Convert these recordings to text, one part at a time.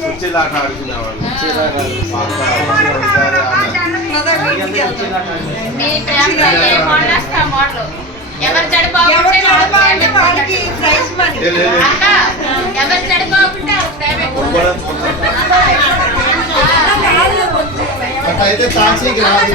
కుర్చీలాట ఆడుకునేవాళ్ళు ఎవరు చడిపోకుంటే అయితే సాక్షికి రాదు.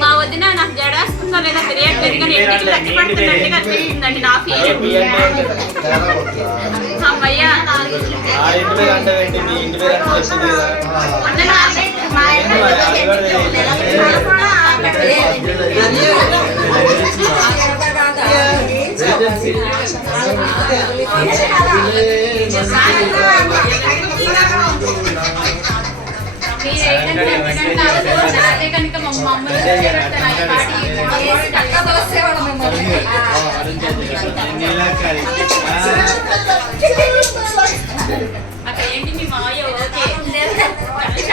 మా వదిన నాకు జడ వస్తుందో లేదా పీరియడ్ పెరిగి ఎన్నికలు లెక్క పెడుతున్నట్టు కనిపిస్తుందండి నా ఫీల్ అమ్మయ్యా మా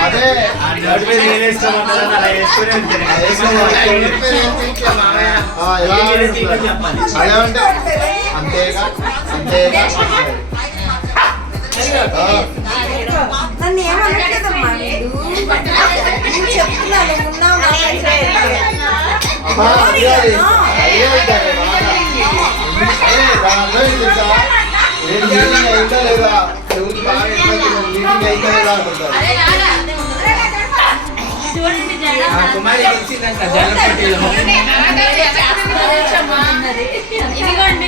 అదే అంటే అంతేగా అంతేగా నన్ను ఏమన్నా చెప్తున్నాను ఉన్నావు నా కుమారి వచ్చిందంట జలపట్టిలో ఇదిగోండి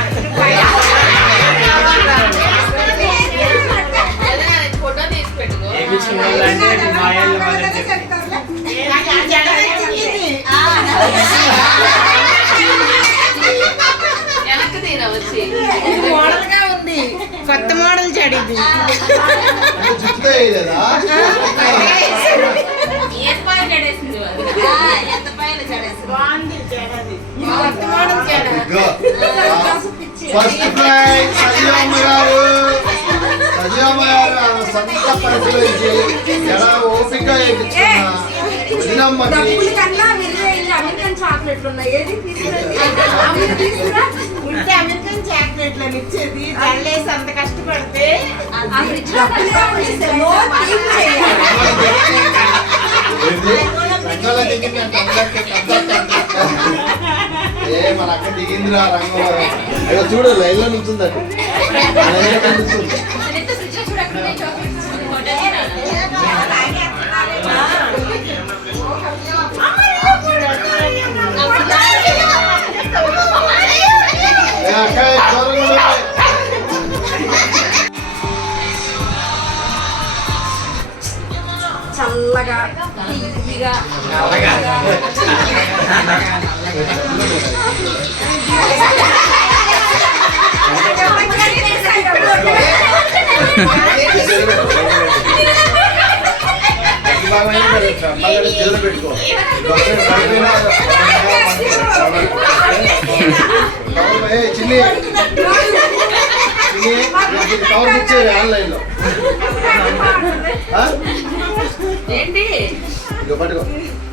మోడల్గా ఉంది. కొత్త model చడిది. First prize Sajeevamma garu. సజీవమ్మ గారు సొంత పరిస్థితులు ఓపిక చాక్లెట్లు ఉన్నాయి. అమెరికన్ అంత కష్టపడితే ఏ మన అక్క దిగిందిరా రంగు చూడు నుంచుందండి. చిన్ని కవర్ ఇచ్చేది ఆన్లైన్లో ఏంటి? ఇక పట్టుకో.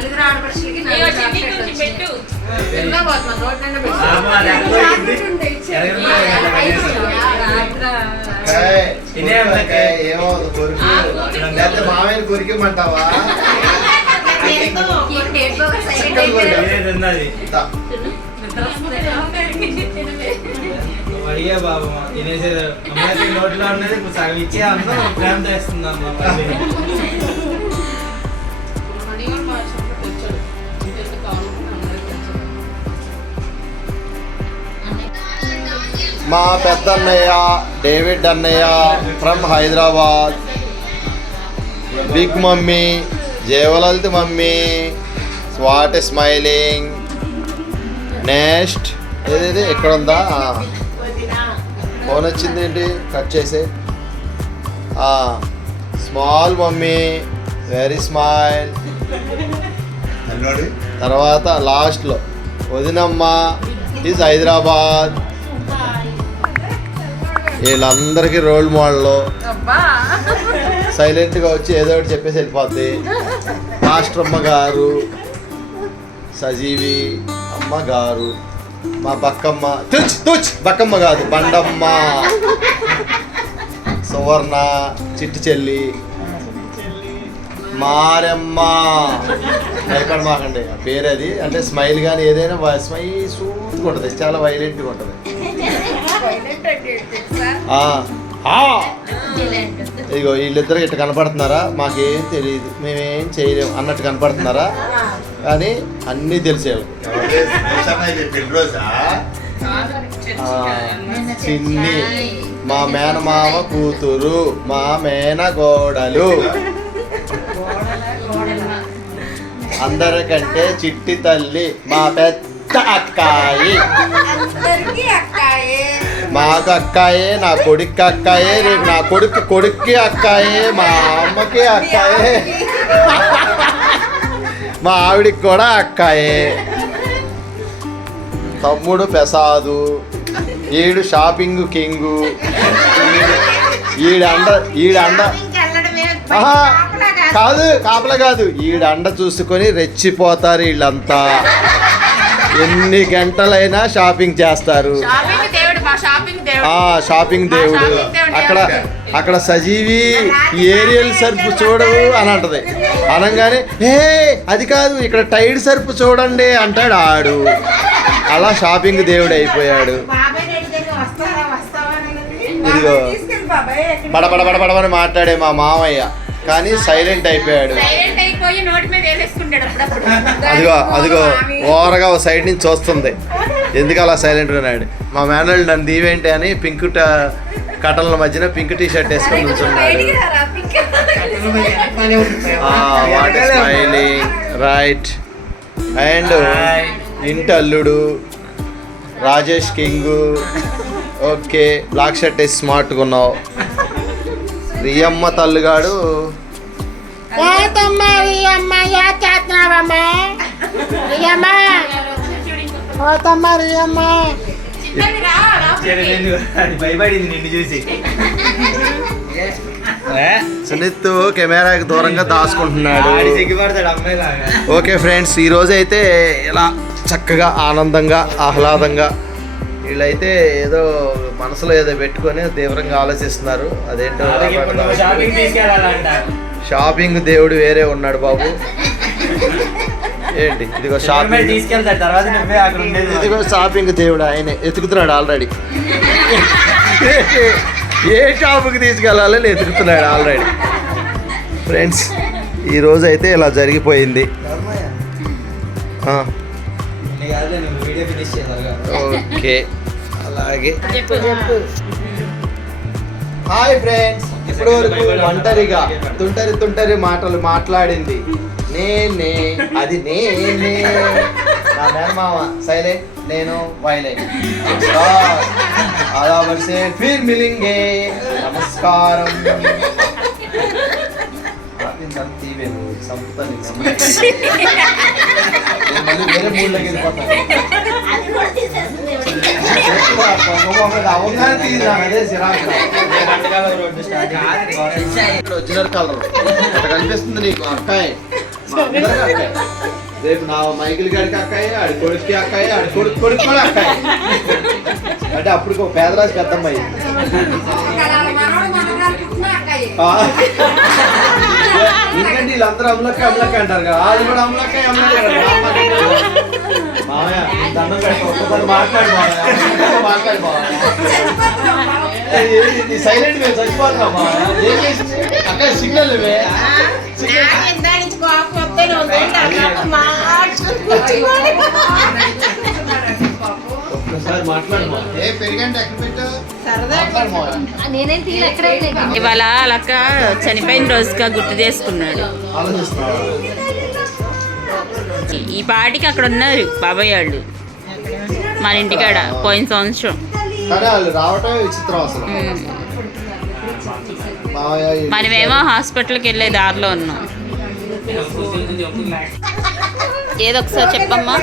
నలుగురు ఆడపడుచులకి ఏమవుతుంది కొరికి లేకపోతే మామయ్యని కొరికిమంటావా అడిగే బాబు అమ్మాయి నోట్లో ఉన్నది సగం ఇచ్చే అందరూ ప్రేమ చేస్తుందమ్మా మళ్ళీ? మా పెద్దన్నయ్య డేవిడ్ అన్నయ్య from Hyderabad. Big mummy Jayavalalitha mummy swat smiling next ఏదేది ఎక్కడ ఉందా? ఫోన్ వచ్చింది ఏంటి? కట్ చేసే స్మాల్ మమ్మీ వెరీ స్మైల్. తర్వాత లాస్ట్లో వదినమ్మ ఈజ్ హైదరాబాద్. వీళ్ళందరికీ రోల్ మోడల్. సైలెంట్గా వచ్చి ఏదో ఒకటి చెప్పేసి వెళ్ళిపోద్ది. మాస్టర్ అమ్మ గారు సజీవి అమ్మ గారు మా బక్కమ్మ. తుచ్ తుచ్ బక్కమ్మ కాదు బండమ్మ. సువర్ణ చిట్టు చెల్లి మారమ్మ. భయపడమాకండి పేరు అది అంటే స్మైల్ కానీ ఏదైనా స్మైల్ సూట్గా ఉంటుంది. చాలా వైలెంట్గా ఉంటుంది. ఇదిగో వీళ్ళిద్దరు ఇట్లా కనపడుతున్నారా? మాకేం తెలియదు మేమేం చేయలేము. అన్నట్టు కనపడుతున్నారా? కానీ అన్నీ తెలిసే చిన్ని మా మేనమామ కూతురు మా మేనగోడలు. అందరికంటే చిట్టి తల్లి మా పెద్ద అక్కాయి. అందరికీ అక్కాయే. మాకు అక్కాయే నా కొడుక్కి అక్కాయే రేపు నా కొడుకు కొడుక్కి అక్కాయే మా అమ్మకి అక్కాయే. మా ఆవిడికి కూడా అక్కాయే. తమ్ముడు ప్రసాదు ఈడు షాపింగ్ కింగు ఈడు అండ ఈడు అండ. కాదు కాపలా కాదు. ఈడు అండ చూసుకొని రెచ్చిపోతారు వీళ్ళంతా. ఎన్ని గంటలైనా షాపింగ్ చేస్తారు. షాపింగ్ దేవుడు అక్కడ అక్కడ సజీవి ఏరియల్ సర్ఫ్ చూడవు అని అంటది. అనగానే ఏ అది కాదు ఇక్కడ టైడ్ సర్ఫ్ చూడండి అంటాడు ఆడు. అలా షాపింగ్ దేవుడు అయిపోయాడు. ఇదిగో తీసుకెళ్ళి బాబాయ్. ఎక్కడికి? బడబడ బడబడమని మాట్లాడే మా మామయ్య. కానీ సైలెంట్ అయిపోయాడు. అదిగో అదిగో ఓరగా ఓ సైడ్ నుంచి వస్తుంది. ఎందుకు అలా సైలెంట్గా ఉన్నాడు? మా మేనల్ నన్ను దీవేంటి అని పింక్ ట- కటన్ల మధ్యన పింక్ టీ షర్ట్ వేసుకొని. వాట్ స్మైలింగ్ రైట్ అండ్ ఇంటి అల్లుడు Rajesh king okay black shirt వేసి స్మార్ట్గా ఉన్నావు. రియమ్మ తల్లుగాడు. చిన్నది రా, రా. చెడు నిన్ను అది భయపడింది నిన్ను చూసి ఏ? సునీత్ కెమెరాకి దూరంగా దాచుకుంటున్నాడు ఓకే ఫ్రెండ్స్ ఈ రోజు అయితే ఇలా చక్కగా ఆనందంగా ఆహ్లాదంగా వీళ్ళైతే ఏదో మనసులో ఏదో పెట్టుకొని తీవ్రంగా ఆలోచిస్తున్నారు అదేంటో షాపింగ్ దేవుడు వేరే ఉన్నాడు బాబు. ఏంటి? ఇదిగో షాపింగ్ తీసుకెళ్తాడు తర్వాత నువ్వే అక్కడ ఉండేది. ఇదిగో షాపింగ్ దేవుడు ఆయనే. ఎతుకుతున్నాడు ఆల్రెడీ ఏ షాపుకి తీసుకెళ్ళాలని ఎతుకుతున్నాడు ఆల్రెడీ ఫ్రెండ్స్ ఈరోజు అయితే ఇలా జరిగిపోయింది. ఓకే. అలాగే. హాయ్ ఫ్రెండ్స్ ఇప్పటి వరకు ఒంటరిగా తుంటరి తుంటరి మాటలు మాట్లాడింది. నేనే అది నేనే నా. మేనమామ సైలెంట్ నేను వైలెన్ నమస్కారం. ఆదాబర్ సే ఫిర్ మిలింగే. నమస్కారం. సంపుతాను నేను మళ్ళీ వేరే మూడ్లోకి వెళ్ళిపోతాను. ఒరిజినల్ కలర్ అట్లా కనిపిస్తుంది నీకు అక్కాయ్ రేపు నా మైకిల్ గారికి అక్కాయి ఆడి కొడుక్కి అక్కాయి ఆడి కొడుకు కొడుకు కూడా అక్కాయి అంటే అప్పుడు ఒక పేదరాజు పెద్దమ్మాయి ఎందుకంటే వీళ్ళందరూ అమలక్క అమలక్క అంటారు కదా వాళ్ళు కూడా అమలక్క అమలక్క అంటారు. మామయ్య దండం మాట్లాడు మాట్లాడు మామయ్య. సైలెంట్ మేము చచ్చిపోతున్నాం మామయ్య. సిగ్నల్ ఇవాళ అలక్క చనిపోయిన రోజుగా గుర్తు చేసుకున్నాడు. ఈ పాటికి అక్కడ ఉన్నారు బాబాయ్ వాళ్ళు. మన ఇంటికాడ పోయిన సంవత్సరం. మనమేమో హాస్పిటల్కి వెళ్ళే దారిలో ఉన్నాం. ఏదో ఒకసారి చెప్పమ్మా.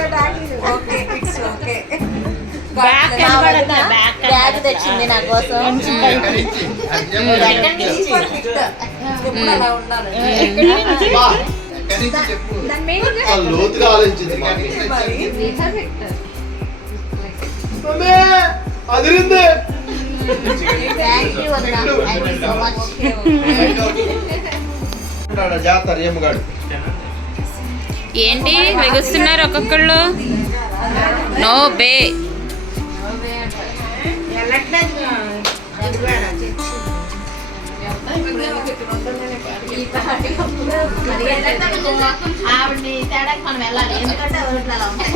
బ్యాగ్ తెచ్చింది నా కోసం. ఎక్కడి నుంచి? లోతుగా ఆలోచించింది అదిరింది. జాతర ఏంటి? లెగుస్తున్నారు ఒక్కొక్కళ్ళు? నో బే ఆవిడని మనం వెళ్ళాలి ఎందుకంటే అలా ఉంటాయి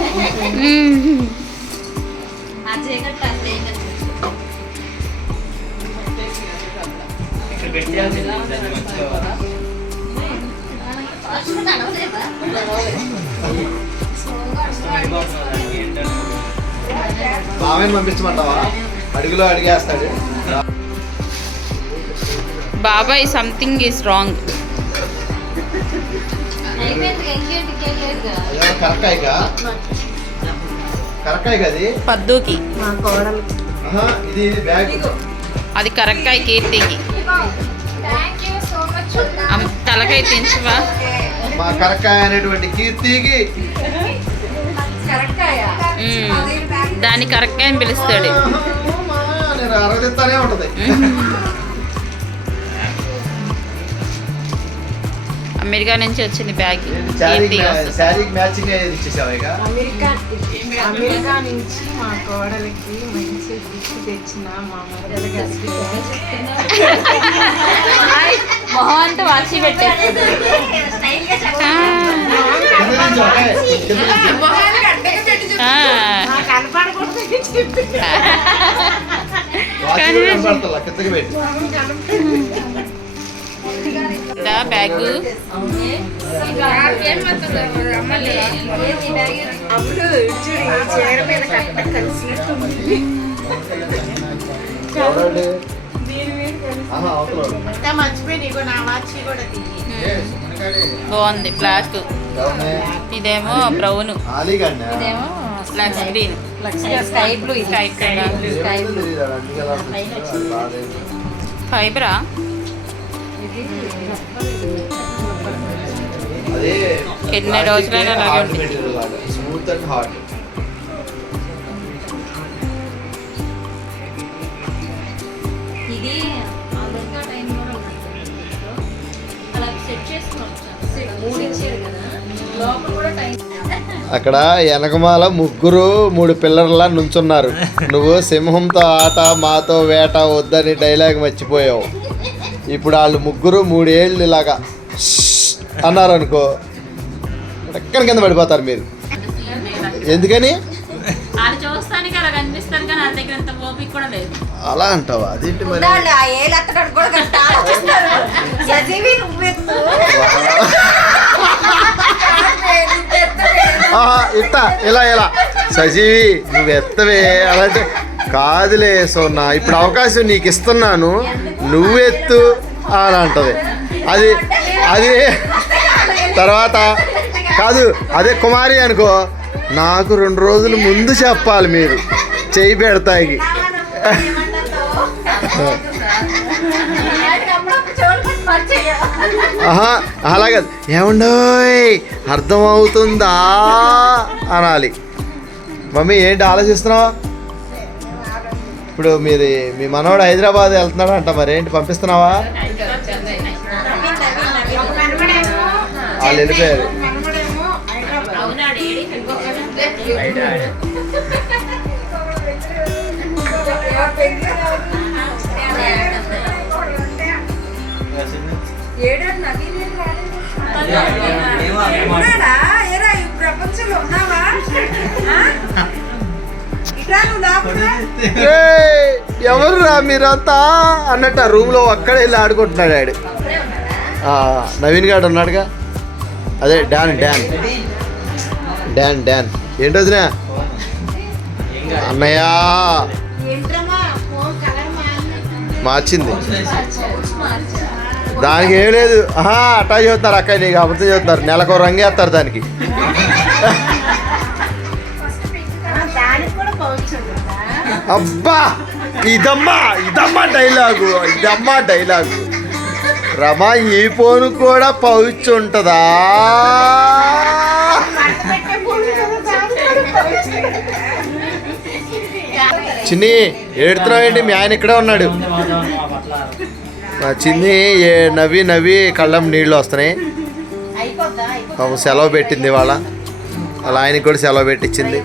ఆ అసలు ఏం పంపించమంటావా? అడుగులో అడిగేస్తాడు. బాబాయ్ సంథింగ్ ఈస్ రాంగ్ పద్దుకి. ఆహా, ఇది ఇది బ్యాగ్ అది కరెక్కాయ కీర్తికి. తలకాయ తెంచవా? మా కరక్కాయ అనేటువంటి కీర్తికి. దాన్ని కరెక్కాయ అని పిలుస్తాడు. అరగదిస్తానే ఉంటది. అమెరికా నుంచి వచ్చింది బ్యాగ్. మ్యాచింగ్ అమెరికా అమెరికా నుంచి మా కోడలికి మంచి గిఫ్ట్ తెచ్చిన మా మరదల గారికి వాచి పెట్టేస్తుంది కనపడకూడదు. వాచ్ కూడా కనపడతలా, కిందకి పెట్టి దా బ్యాగు బాగుంది బ్లాక్? ఇదేమో బ్రౌన్. ఇదేమో black screen sky blue sky కదా ఏముందో ఎన్ని రోజులైనా అలాగే ఉంటుంది. స్మూత్ అండ్ హార్డ్ ఇది అమెరికా టైం కూడా ఉన్నట్టు అలా సెట్ చేసుకోవచ్చు. మూడు ఇచ్చారు కదా. లోపల కూడా టైం అక్కడ వెనకమాల ముగ్గురు మూడు పిల్లర్లా నుంచున్నారు. నువ్వు సింహంతో ఆట మాతో వేట వద్దని డైలాగ్ మర్చిపోయావు. ఇప్పుడు వాళ్ళు ముగ్గురు మూడేళ్ళు ఇలాగా అన్నారు అనుకో ఎక్కడ కింద పడిపోతారు మీరు? ఎందుకని? అలా అంటావా? అదేంటి మరి? ఇట్ట ఇలా ఇలా. సజీవి నువ్వు ఎత్తవే అలాంటి కాదులే సోనా ఇప్పుడు అవకాశం నీకు ఇస్తున్నాను. నువ్వు ఎత్తు అని అంటది. అది అది తర్వాత కాదు అదే కుమారి అనుకో. నాకు రెండు రోజులు ముందు చెప్పాలి మీరు. చేయి పెడతాయి ఆహా అలాగే. ఏమండోయ్ అర్థమవుతుందా? అనాలి. మమ్మీ ఏంటి ఆలోచిస్తున్నావు? ఇప్పుడు మీది మీ మనవాడు హైదరాబాద్ వెళ్తున్నాడు అంట మరి. ఏంటి పంపిస్తున్నావా? వాళ్ళు వెళ్ళిపోయారు. ప్రపంచంలో ఉన్నావా? ఎవర్రా మీరంతా? అన్నట్టు ఆ రూమ్లో ఒక్కడే వెళ్ళి ఆడుకుంటున్నాడు ఆడు. నవీన్ గారు ఉన్నాడుగా అదే డాన్ డాన్. Don don. ఏంటి వదినా. అన్నయ్య. మార్చింది. దానికి ఏం లేదు. అట్టా చదువుతున్నారు అక్క నీకు అబద్ధం చదువుతున్నారు నెలకు రంగు వేస్తారు దానికి. అబ్బా! ఇదమ్మా ఇదమ్మా డైలాగు ఇదమ్మా డైలాగు. రమా ఈ ఫోన్ కూడా పౌచ్ ఉంటుందా. చిన్ని ఏడుతున్నావు ఏంటి మీ ఆయన ఇక్కడే ఉన్నాడు. చిన్ని ఏ నవ్వి నవ్వి కళ్ళం నీళ్ళు వస్తున్నాయి. సెలవు పెట్టింది వాళ్ళ అలా ఆయనకి కూడా సెలవు పెట్టించింది.